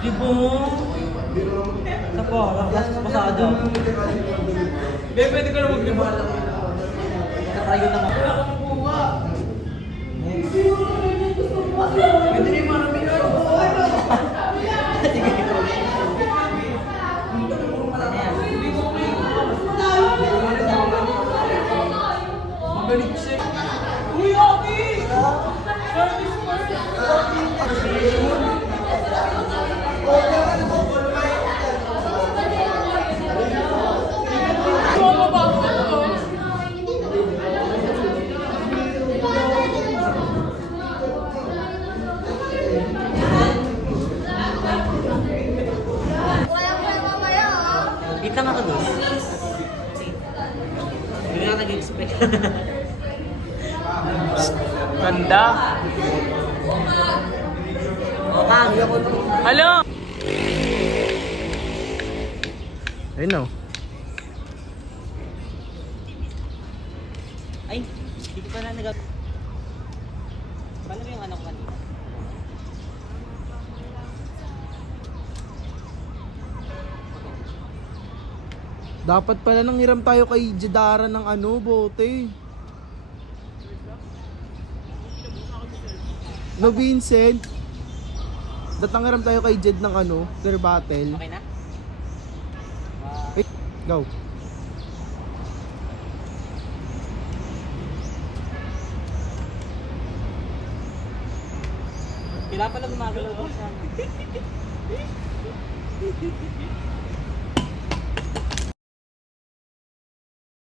Di ba? Sa po, last pasado. Be, pwede ko na mag-libal. Nakatayo na nga. Pwede na yung marami na. Sige. Magaling siya. Uy, Aki! Service first! Kita nga ka doon. Hindi ka nag-expect. Ganda. Hello! Ayun o. Ay, hindi ko pa na nag- Paano ba yung anak ko kanina? Dapat pala nang hiram tayo kay Jedara ng bote. No, Vincent. Datang hiram tayo kay Jed ng per battle. Okay na? Eh, go. Kailangan pala gumagalaw ko sa